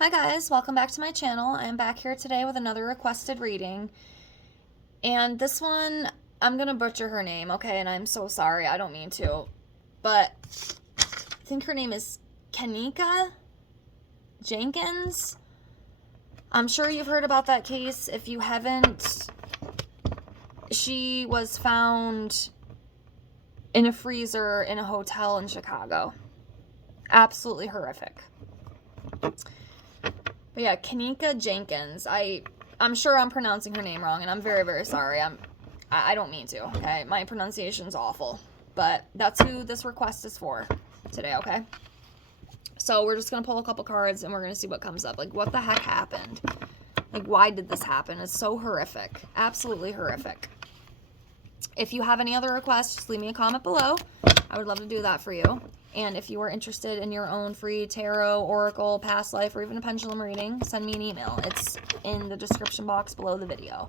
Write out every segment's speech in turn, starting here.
Hi guys, welcome back to my channel. I'm back here today with another requested reading. And this one, I'm going to butcher her name, okay? And I'm so sorry, I don't mean to. But I think her name is Kenneka? Jenkins? I'm sure you've heard about that case. If you haven't, she was found in a freezer in a hotel in Chicago. Absolutely horrific. But yeah, Kenneka Jenkins. I'm sure I'm pronouncing her name wrong, and I'm very, very sorry. I don't mean to, okay? My pronunciation's awful. But that's who this request is for today, okay? So we're just going to pull a couple cards, and we're going to see what comes up. Like, what the heck happened? Like, why did this happen? It's so horrific. Absolutely horrific. If you have any other requests, just leave me a comment below. I would love to do that for you. And if you are interested in your own free tarot, oracle, past life, or even a pendulum reading, send me an email. It's in the description box below the video.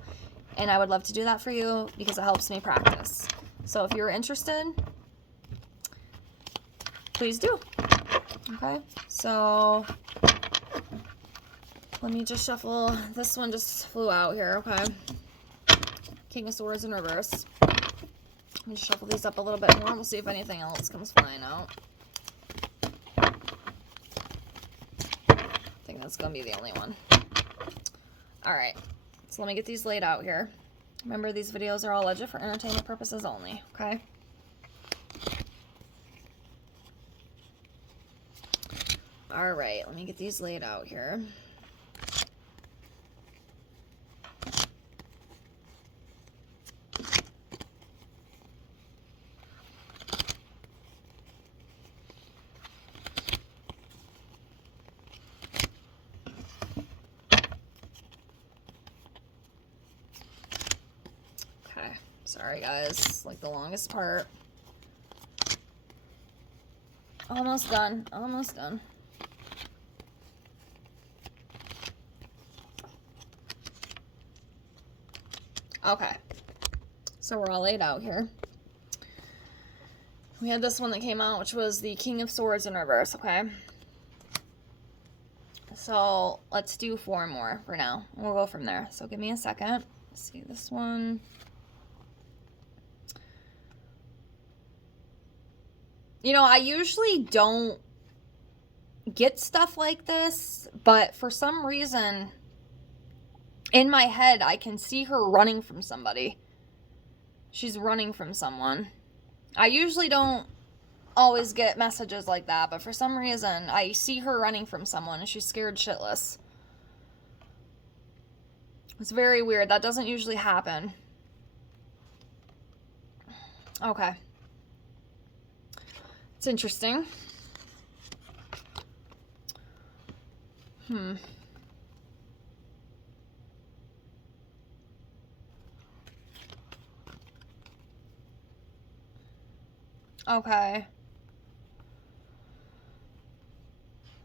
And I would love to do that for you because it helps me practice. So if you're interested, please do. Okay, so let me just shuffle. This one just flew out here, okay? King of Swords in reverse. Let me shuffle these up a little bit more. We'll see if anything else comes flying out. I think that's going to be the only one. Alright, so let me get these laid out here. Remember, these videos are all legit for entertainment purposes only, okay? Alright, let me get these laid out here. Okay, sorry guys, like the longest part. Almost done, almost done. Okay, so we're all laid out here. We had this one that came out, which was the King of Swords in reverse, okay? So let's do 4 more for now. We'll go from there. So give me a second. Let's see this one. You know, I usually don't get stuff like this, but for some reason, in my head, I can see her running from somebody. She's running from someone. I usually don't always get messages like that, but for some reason, I see her running from someone and she's scared shitless. It's very weird. That doesn't usually happen. Okay. It's interesting. Okay.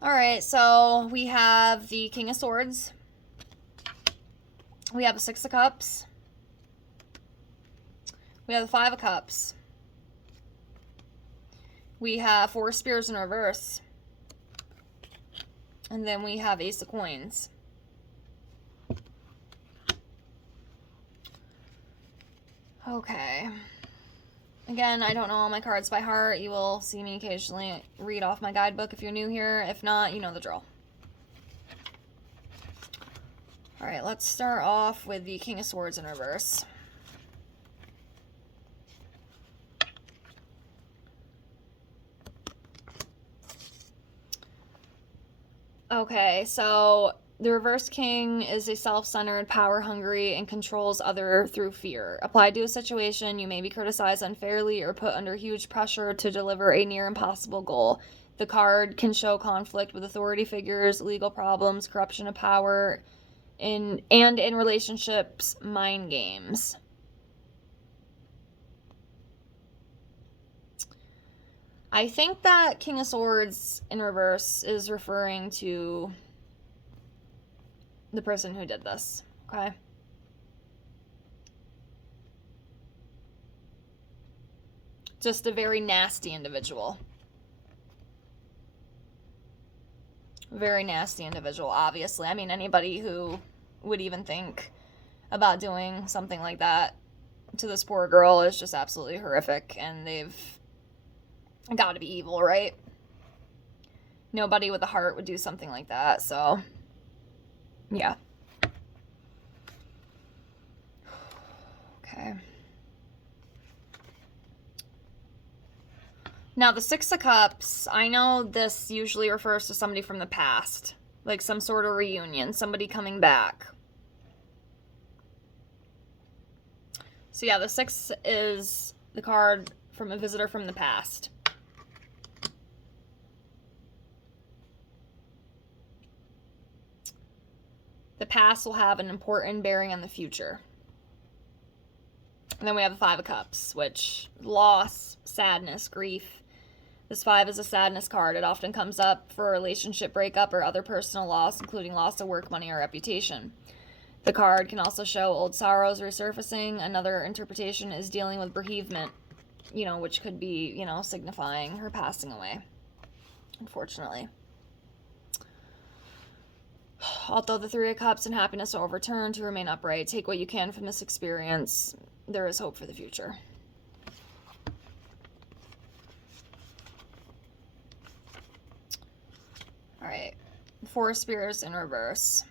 Alright, so we have the King of Swords. We have the 6 of Cups. We have the 5 of Cups. We have 4 Spears in reverse. And then we have Ace of Coins. Okay. Again, I don't know all my cards by heart. You will see me occasionally read off my guidebook if you're new here. If not, you know the drill. Alright, let's start off with the King of Swords in reverse. Okay, so the reverse king is a self-centered, power-hungry, and controls others through fear. Applied to a situation, you may be criticized unfairly or put under huge pressure to deliver a near-impossible goal. The card can show conflict with authority figures, legal problems, corruption of power, in relationships, mind games. I think that King of Swords in reverse is referring to the person who did this, okay? Just a very nasty individual. Very nasty individual, obviously. I mean, anybody who would even think about doing something like that to this poor girl is just absolutely horrific, and they've got to be evil, right? Nobody with a heart would do something like that, so yeah. Okay. Now, the Six of Cups, I know this usually refers to somebody from the past, like some sort of reunion, somebody coming back. So yeah, the 6 is the card from a visitor from the past. The past will have an important bearing on the future. And then we have the 5 of Cups, which loss, sadness, grief. This 5 is a sadness card. It often comes up for a relationship breakup or other personal loss, including loss of work, money, or reputation. The card can also show old sorrows resurfacing. Another interpretation is dealing with bereavement, which could be, signifying her passing away, unfortunately. Although the 3 of Cups and happiness will overturn, to remain upright. Take what you can from this experience. There is hope for the future. All right, 4 of Spears in reverse.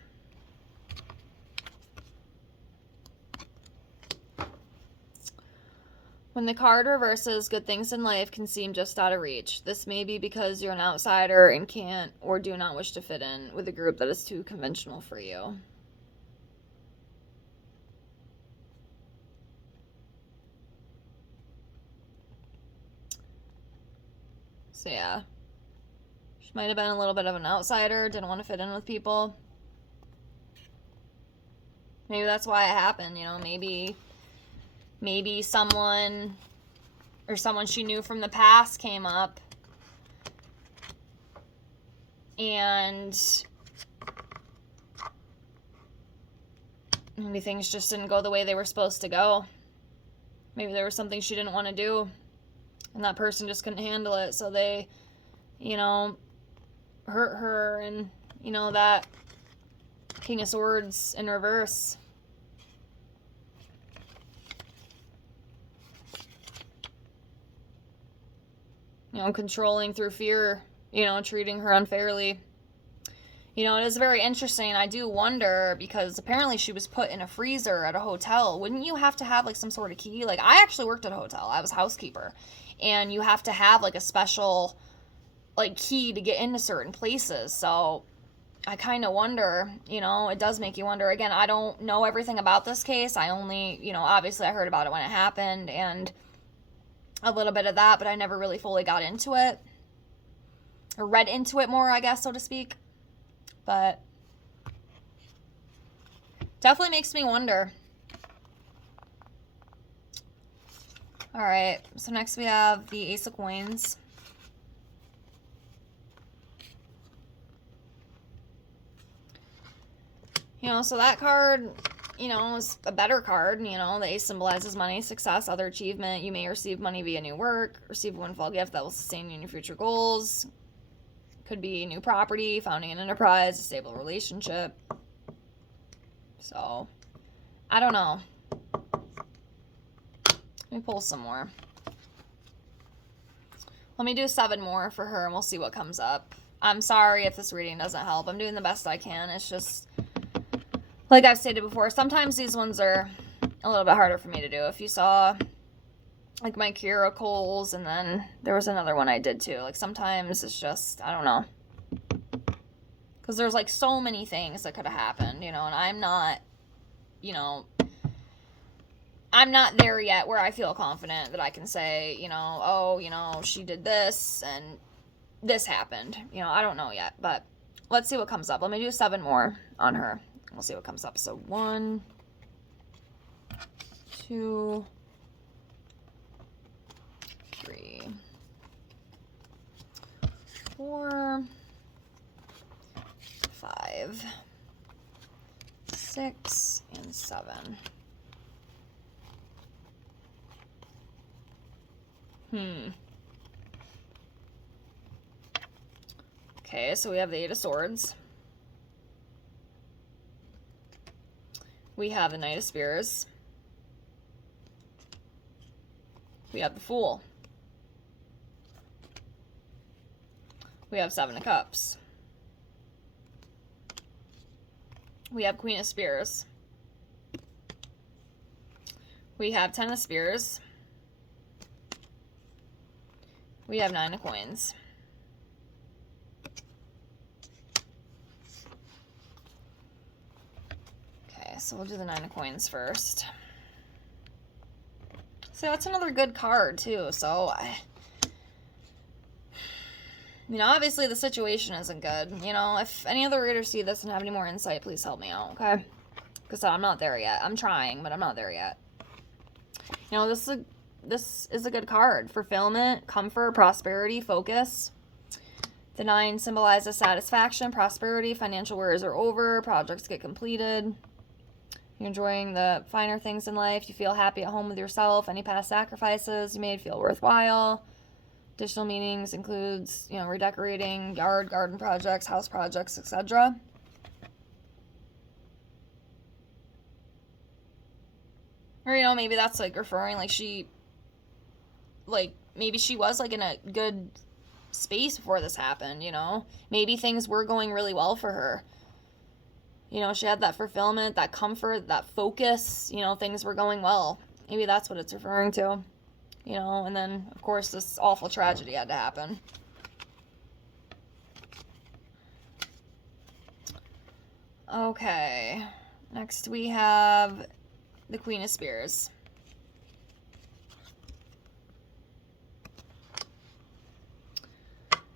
When the card reverses, good things in life can seem just out of reach. This may be because you're an outsider and can't or do not wish to fit in with a group that is too conventional for you. So yeah, she might have been a little bit of an outsider, didn't want to fit in with people. Maybe that's why it happened, maybe someone she knew from the past came up and maybe things just didn't go the way they were supposed to go. Maybe there was something she didn't want to do and that person just couldn't handle it, so they, hurt her, and, that King of Swords in reverse. Controlling through fear, treating her unfairly. It is very interesting. I do wonder, because apparently she was put in a freezer at a hotel. Wouldn't you have to have, some sort of key? I actually worked at a hotel. I was housekeeper. And you have to have, a special, key to get into certain places. So I kind of wonder, it does make you wonder. Again, I don't know everything about this case. I only, obviously I heard about it when it happened and a little bit of that, but I never really fully got into it. Or read into it more, I guess, so to speak. But definitely makes me wonder. All right, so next we have the Ace of Coins. So that card, is a better card. The Ace symbolizes money, success, other achievement. You may receive money via new work, receive a windfall gift that will sustain you in your future goals. Could be new property, founding an enterprise, a stable relationship. So, I don't know. Let me pull some more. Let me do 7 more for her, and we'll see what comes up. I'm sorry if this reading doesn't help. I'm doing the best I can. It's just, like I've stated before, sometimes these ones are a little bit harder for me to do. If you saw, my Kira Coles, and then there was another one I did too. Sometimes it's just, I don't know. Because there's, so many things that could have happened, and I'm not, I'm not there yet where I feel confident that I can say, she did this and this happened. I don't know yet, but let's see what comes up. Let me do 7 more on her. We'll see what comes up. So 1, 2, 3, 4, 5, 6, and 7. Okay, so we have the Eight of Swords. We have the Knight of Spears. We have the Fool. We have Seven of Cups. We have Queen of Spears. We have 10 of Spears. We have 9 of Coins. Okay, so we'll do the 9 of Coins first. So that's another good card, too. So, obviously the situation isn't good. If any other readers see this and have any more insight, please help me out, okay? Because I'm not there yet. I'm trying, but I'm not there yet. This is a good card. Fulfillment, comfort, prosperity, focus. The 9 symbolizes satisfaction, prosperity, financial worries are over, projects get completed. You're enjoying the finer things in life. You feel happy at home with yourself. Any past sacrifices you made feel worthwhile. Additional meanings includes, redecorating, yard, garden projects, house projects, etc. Or, maybe that's, referring, maybe she was, in a good space before this happened, Maybe things were going really well for her. She had that fulfillment, that comfort, that focus, things were going well. Maybe that's what it's referring to, and then, of course, this awful tragedy had to happen. Okay, next we have the Queen of Spears.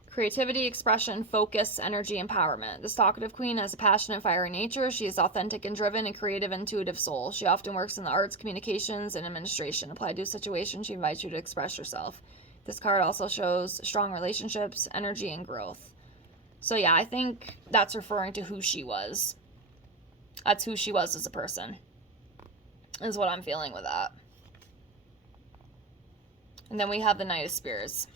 Creativity, expression, focus, energy, empowerment. This talkative queen has a passionate, fiery nature. She is authentic and driven, a creative, intuitive soul. She often works in the arts, communications, and administration. Applied to a situation, she invites you to express yourself. This card also shows strong relationships, energy, and growth. So yeah, I think that's referring to who she was. That's who she was as a person, is what I'm feeling with that. And then we have the Knight of Spears.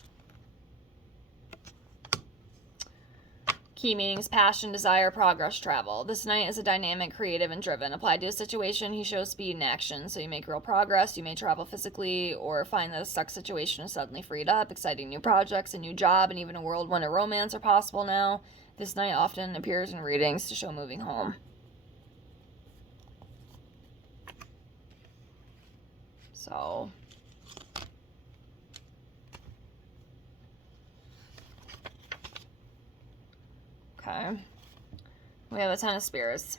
Key meanings: passion, desire, progress, travel. This knight is a dynamic, creative, and driven. Applied to a situation, he shows speed and action. So you make real progress, you may travel physically, or find that a stuck situation is suddenly freed up. Exciting new projects, a new job, and even a world when a romance are possible now. This knight often appears in readings to show moving home. So... okay. We have a 10 of Spears.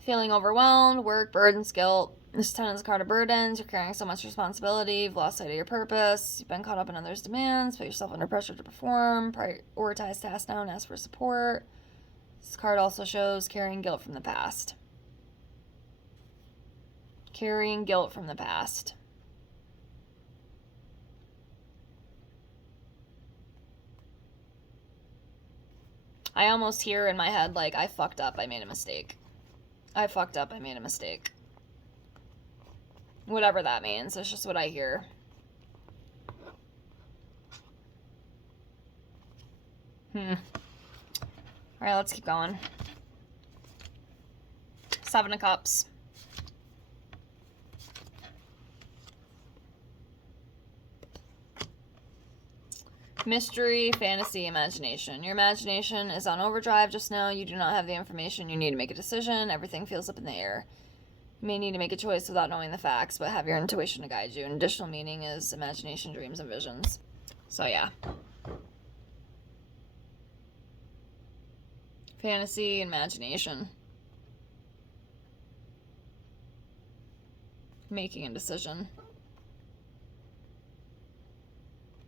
Feeling overwhelmed, work, burdens, guilt. This 10 is a card of burdens. You're carrying so much responsibility. You've lost sight of your purpose. You've been caught up in others' demands. Put yourself under pressure to perform. Prioritize tasks now and ask for support. This card also shows carrying guilt from the past. Carrying guilt from the past. I almost hear in my head, I fucked up, I made a mistake. I fucked up, I made a mistake. Whatever that means, it's just what I hear. Alright, let's keep going. 7 of Cups. Mystery, fantasy, imagination. Your imagination is on overdrive just now. You do not have the information you need to make a decision. Everything feels up in the air. You may need to make a choice without knowing the facts, but have your intuition to guide you. An additional meaning is imagination, dreams, and visions. So yeah. Fantasy, imagination. Making a decision.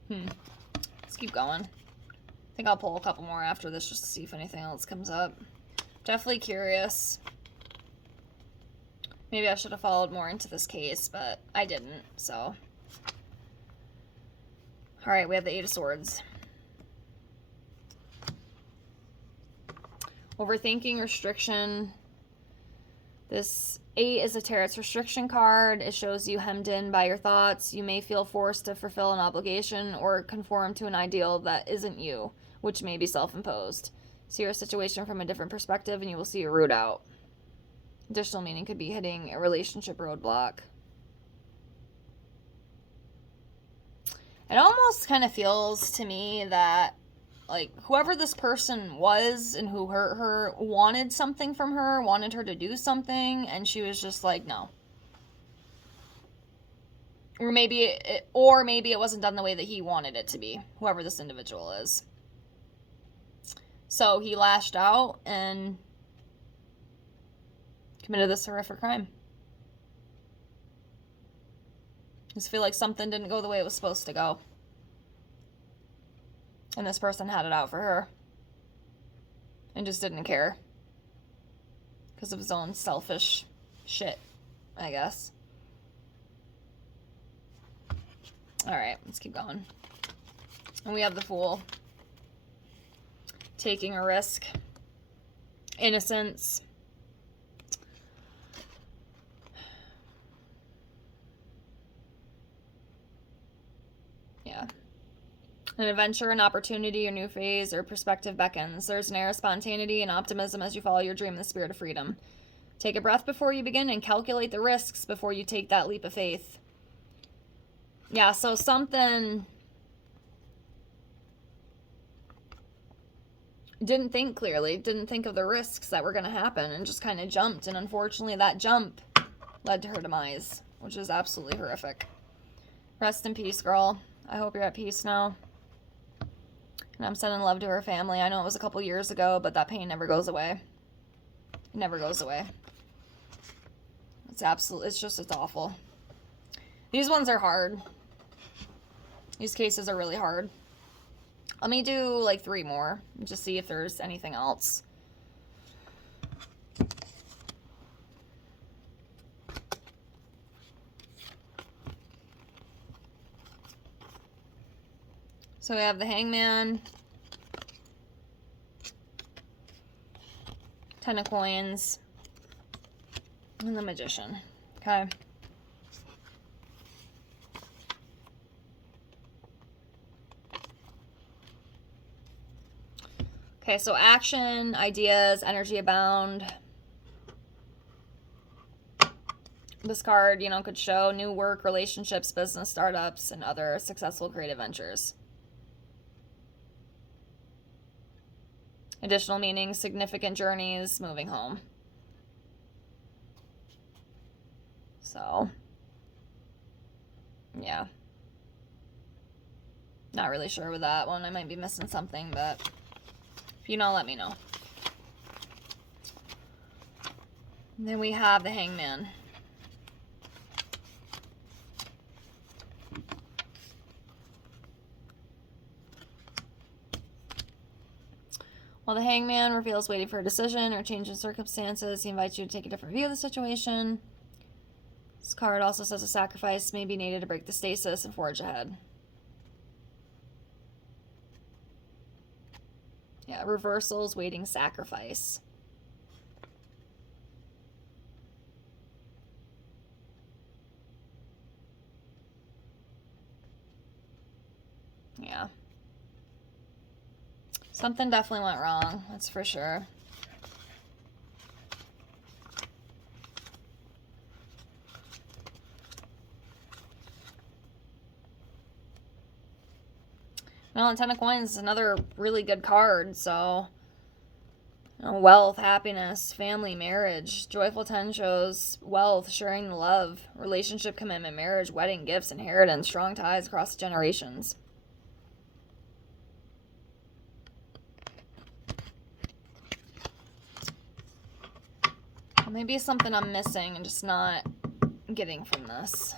Let's keep going. I think I'll pull a couple more after this just to see if anything else comes up. Definitely curious. Maybe I should have followed more into this case, but I didn't, so. Alright, we have the 8 of Swords. Overthinking, restriction. This 8 is a Tarot's restriction card. It shows you hemmed in by your thoughts. You may feel forced to fulfill an obligation or conform to an ideal that isn't you, which may be self-imposed. See your situation from a different perspective and you will see a route out. Additional meaning could be hitting a relationship roadblock. It almost kind of feels to me that, like, whoever this person was and who hurt her wanted something from her, wanted her to do something, and she was just like, no. Or maybe it wasn't done the way that he wanted it to be, whoever this individual is. So he lashed out and committed this horrific crime. I just feel like something didn't go the way it was supposed to go. And this person had it out for her. And just didn't care. Because of his own selfish shit, I guess. Alright, let's keep going. And we have the Fool. Taking a risk. Innocence. Yeah. An adventure, an opportunity, a new phase, or perspective beckons. There's an air of spontaneity and optimism as you follow your dream in the spirit of freedom. Take a breath before you begin and calculate the risks before you take that leap of faith. Yeah, so something... didn't think clearly, didn't think of the risks that were going to happen, and just kind of jumped. And unfortunately, that jump led to her demise, which is absolutely horrific. Rest in peace, girl. I hope you're at peace now. And I'm sending love to her family. I know it was a couple years ago, but that pain never goes away. It never goes away. It's awful. These ones are hard. These cases are really hard. Let me do like 3 more and just see if there's anything else. So we have the Hangman, 10 of Coins, and the Magician. Okay. Okay, so action, ideas, energy abound. This card, could show new work, relationships, business startups, and other successful creative ventures. Additional meaning, significant journeys, moving home. So, yeah. Not really sure with that one. I might be missing something, but if you know, let me know. And then we have the Hangman. While the Hangman reveals waiting for a decision or change in circumstances, he invites you to take a different view of the situation. This card also says a sacrifice may be needed to break the stasis and forge ahead. Yeah, reversals, waiting, sacrifice. Yeah. Something definitely went wrong, that's for sure. Well, and 10 of Coins is another really good card, so... wealth, happiness, family, marriage. Joyful 10 shows wealth, sharing the love, relationship, commitment, marriage, wedding, gifts, inheritance, strong ties across generations. Maybe something I'm missing and just not getting from this.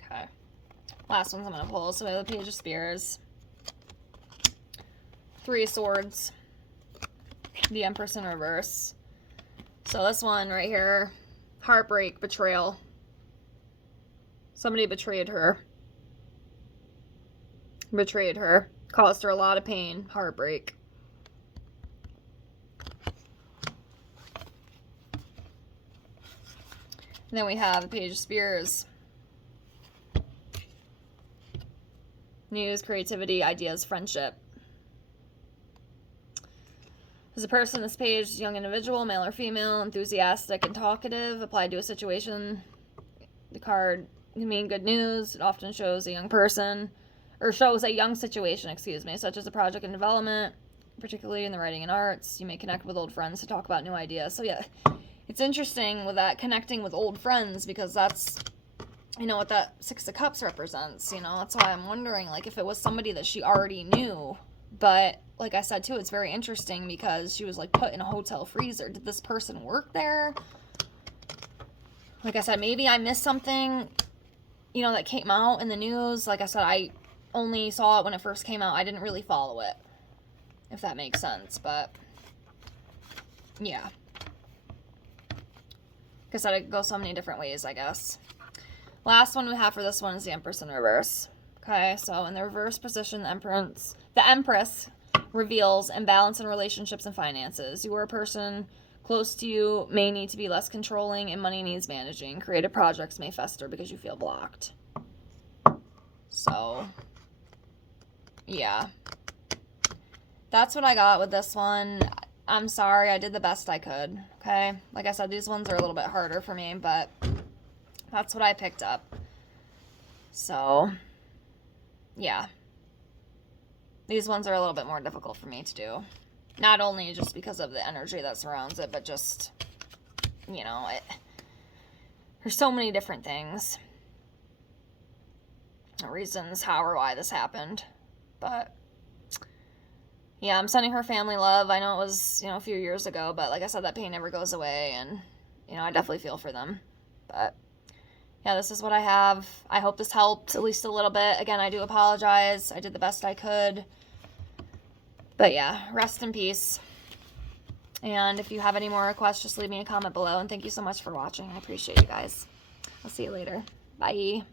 Okay. Last ones I'm going to pull. So we have the Page of Spears. 3 of Swords. The Empress in reverse. So this one right here, Heartbreak, betrayal. Somebody betrayed her. Betrayed her. Caused her a lot of pain. Heartbreak. And then we have the Page of Spears. News, creativity, ideas, friendship. As a person, this page, young individual, male or female, enthusiastic and talkative, applied to a situation. The card can mean good news. It often shows a young person, or shows a young situation, such as a project in development, particularly in the writing and arts. You may connect with old friends to talk about new ideas. So yeah, it's interesting with that, connecting with old friends, because that's, you know, what that Six of Cups represents, you know. That's why I'm wondering, like, if it was somebody that she already knew. But like I said too, it's very interesting because she was like put in a hotel freezer. Did this person work there? Like I said, maybe I missed something, you know, that came out in the news. Like I said, I only saw it when it first came out. I didn't really follow it, if that makes sense. But yeah, like I said, it could go so many different ways, I guess. Last one we have for this one is the Empress in reverse. Okay, so in the reverse position, the Empress reveals imbalance in relationships and finances. You or a person close to you may need to be less controlling, and money needs managing. Creative projects may fester because you feel blocked. So, yeah. That's what I got with this one. I'm sorry, I did the best I could, okay? Like I said, these ones are a little bit harder for me, but that's what I picked up. So, yeah. These ones are a little bit more difficult for me to do. Not only just because of the energy that surrounds it, but just, you know, there's so many different things. Reasons how or why this happened. But, yeah, I'm sending her family love. I know it was, you know, a few years ago, but like I said, that pain never goes away, and, you know, I definitely feel for them. But yeah, this is what I have. I hope this helped at least a little bit. Again, I do apologize. I did the best I could. But yeah, rest in peace. And if you have any more requests, just leave me a comment below. And thank you so much for watching. I appreciate you guys. I'll see you later. Bye.